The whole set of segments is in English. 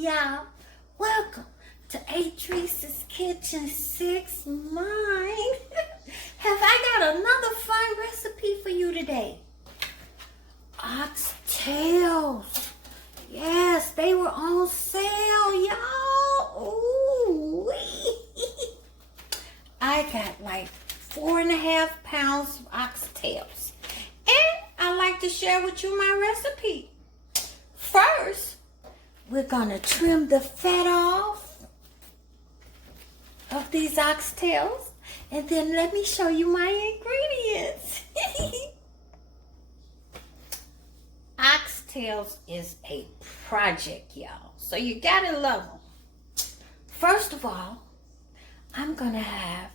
y'all. Welcome to Atrice's Kitchen 6 Mine. Have I got another fun recipe for you today? Oxtails. Yes, they were on sale, y'all. Ooh. I got like 4.5 pounds of oxtails. And I like to share with you my recipe. First, we're gonna trim the fat off of these oxtails. And then let me show you my ingredients. Oxtails is a project, y'all. So you gotta love them. First of all, I'm gonna have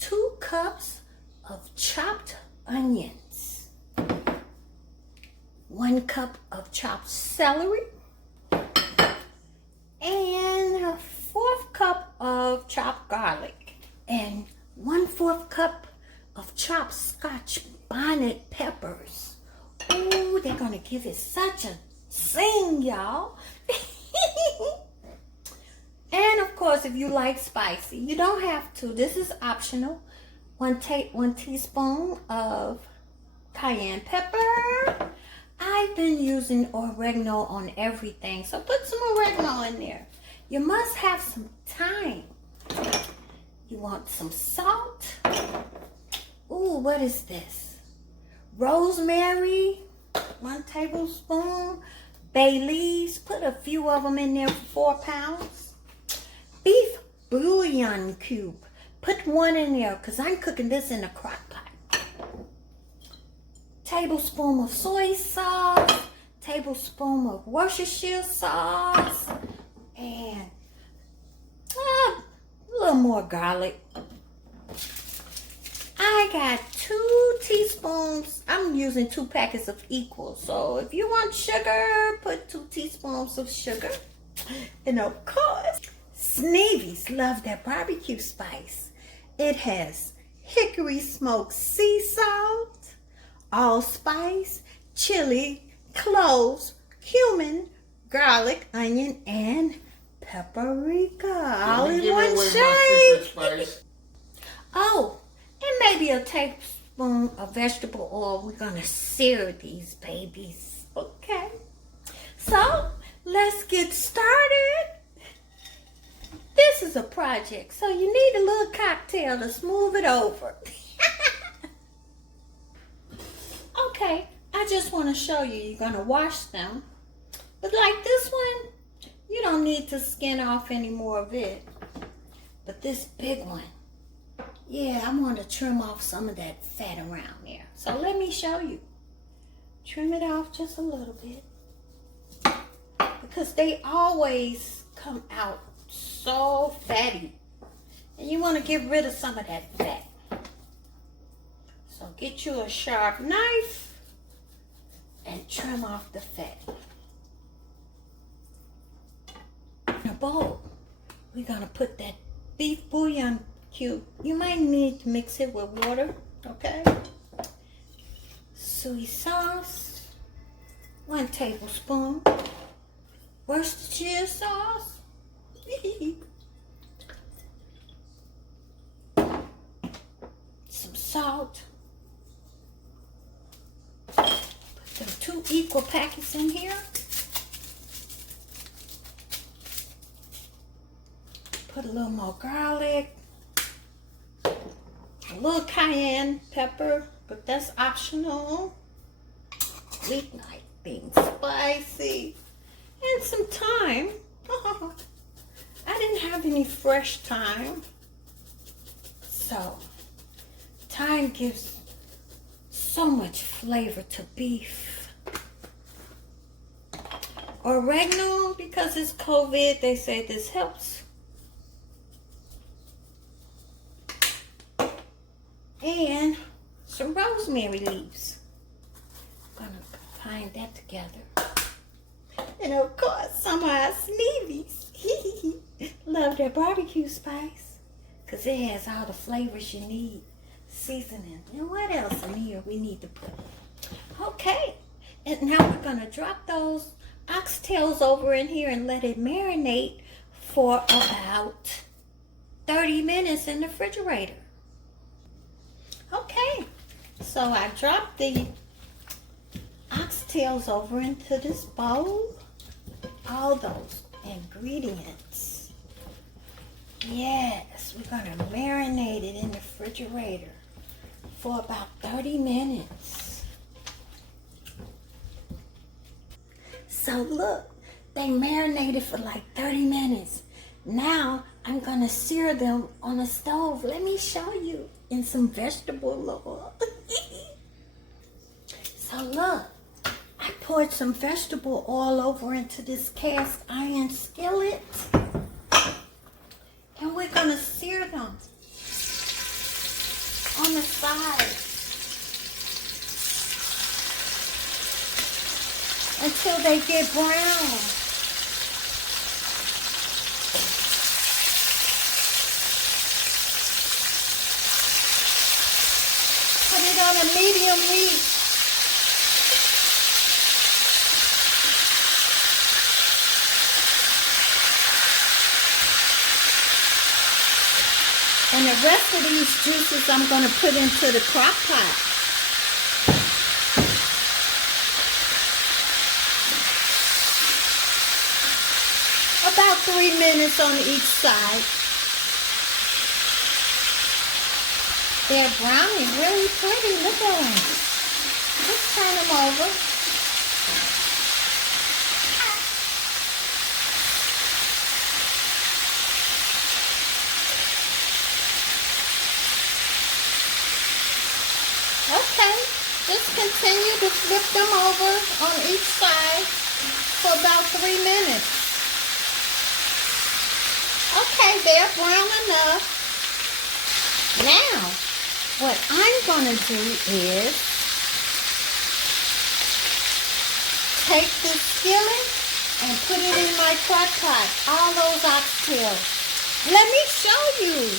2 cups of chopped onions, 1 cup of chopped celery, and a 1/4 cup of chopped garlic, and 1/4 cup of chopped scotch bonnet peppers. Ooh, they're gonna give it such a zing, y'all. And of course, if you like spicy, you don't have to. This is optional. 1 teaspoon of cayenne pepper. I've been using oregano on everything, so put some oregano in there. You must have some thyme. You want some salt. Ooh, what is this? Rosemary, 1 tablespoon. Bay leaves, put a few of them in there for 4 pounds. Beef bouillon cube, put 1 in there because I'm cooking this in a crock pot. Tablespoon of soy sauce, tablespoon of Worcestershire sauce, and a little more garlic. I got 2 teaspoons. I'm using 2 packets of equal. So if you want sugar, put 2 teaspoons of sugar. And of course, Sneevy Love That BBQ spice. It has hickory smoked sea salt, allspice, chili, cloves, cumin, garlic, onion, and paprika. All in one shake. Oh, and maybe a tablespoon of vegetable oil. We're gonna sear these babies. Okay. So let's get started. This is a project, so you need a little cocktail to smooth it over. Okay, I just want to show you. You're going to wash them. But like this one, you don't need to skin off any more of it. But this big one, yeah, I want to trim off some of that fat around there. So let me show you. Trim it off just a little bit. Because they always come out so fatty, and you want to get rid of some of that fat. So get you a sharp knife and trim off the fat. In a bowl, we're gonna put that beef bouillon cube. You might need to mix it with water, okay? Soy sauce, 1 tablespoon. Worcestershire sauce. Some salt. Put them 2 equal packets in here. Put a little more garlic. A little cayenne pepper, but that's optional. We like being spicy. And some thyme. I didn't have any fresh thyme. So, thyme gives so much flavor to beef. Oregano, because it's COVID, they say this helps. And some rosemary leaves. I'm gonna combine that together. And of course, some of our Sneevy's Love That BBQ spice. Because it has all the flavors you need. Seasoning. And what else in here we need to put? Okay. And now we're going to drop those oxtails over in here and let it marinate for about 30 minutes in the refrigerator. Okay, so I dropped the oxtails over into this bowl. All those ingredients. Yes, we're gonna marinate it in the refrigerator for about 30 minutes. So look, they marinated for like 30 minutes. Now I'm gonna sear them on the stove. Let me show you in some vegetable oil. So look, I poured some vegetable oil over into this cast iron skillet. And we're gonna sear them on the side until they get brown. Put it on a medium heat. And the rest of these juices I'm going to put into the crock pot. About 3 minutes on each side. They're browning really pretty. Look at them. Just turn them over. Okay, just continue to flip them over on each side for about 3 minutes. Okay, they're brown enough. Now, what I'm going to do is take this skillet and put it in my crock pot, all those oxtails. Let me show you.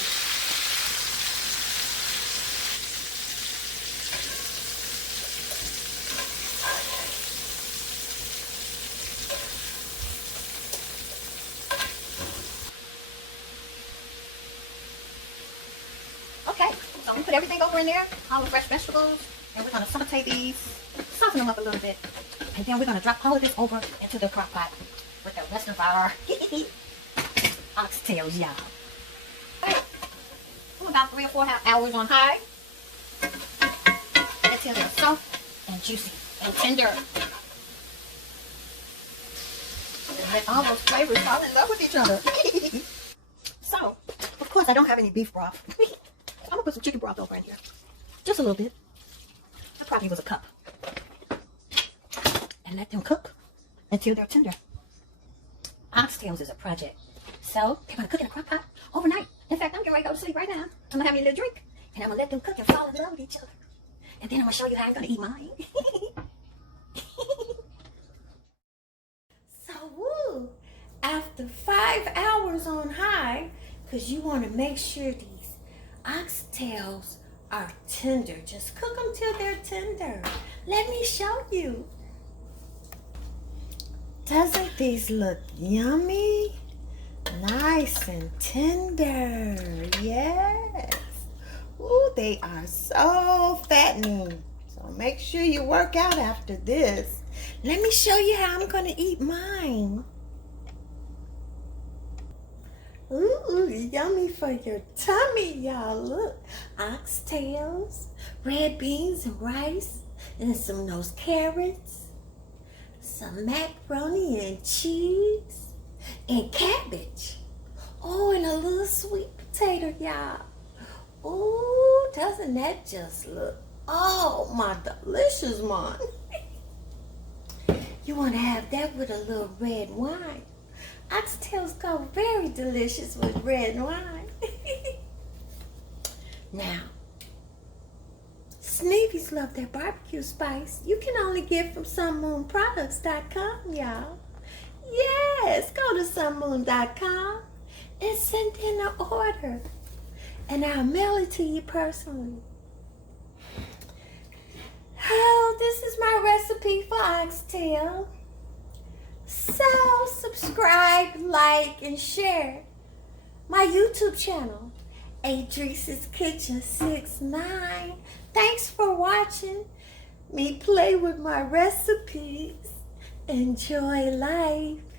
Okay, so we put everything over in there, all the fresh vegetables, and we're going to saute these, soften them up a little bit, and then we're going to drop all of this over into the crock pot with the rest of our oxtails, y'all. Right. About 3 or 4 hours on high until they're soft and juicy and tender. And let all those flavors fall in love with each other. So, of course, I don't have any beef broth. I'm going to put some chicken broth over in here. Just a little bit. That probably was a cup. And let them cook until they're tender. Oxtails is a project. So, they're going to cook in a crock pot overnight. In fact, I'm getting ready to go to sleep right now. I'm going to have me a little drink. And I'm going to let them cook and fall in love with each other. And then I'm going to show you how I'm going to eat mine. So, woo! After 5 hours on high, because you want to make sure these oxtails are tender. Just cook them till they're tender. Let me show you. Doesn't these look yummy? Nice and tender. Yes. Ooh, they are so fattening. So make sure you work out after this. Let me show you how I'm going to eat mine. Ooh, yummy for your tummy, y'all. Look, oxtails, red beans and rice, and some of those carrots, some macaroni and cheese, and cabbage. Oh, and a little sweet potato, y'all. Ooh, doesn't that just look, oh, my delicious one. You want to have that with a little red wine. Oxtails go very delicious with red wine. Now, Sneevy's Love That BBQ spice. You can only get from sunmoonproducts.com, y'all. Yes, go to sunmoon.com and send in an order. And I'll mail it to you personally. Oh, this is my recipe for oxtail. So subscribe, like, and share my YouTube channel, Adrice's Kitchen 69. Thanks for watching me play with my recipes. Enjoy life.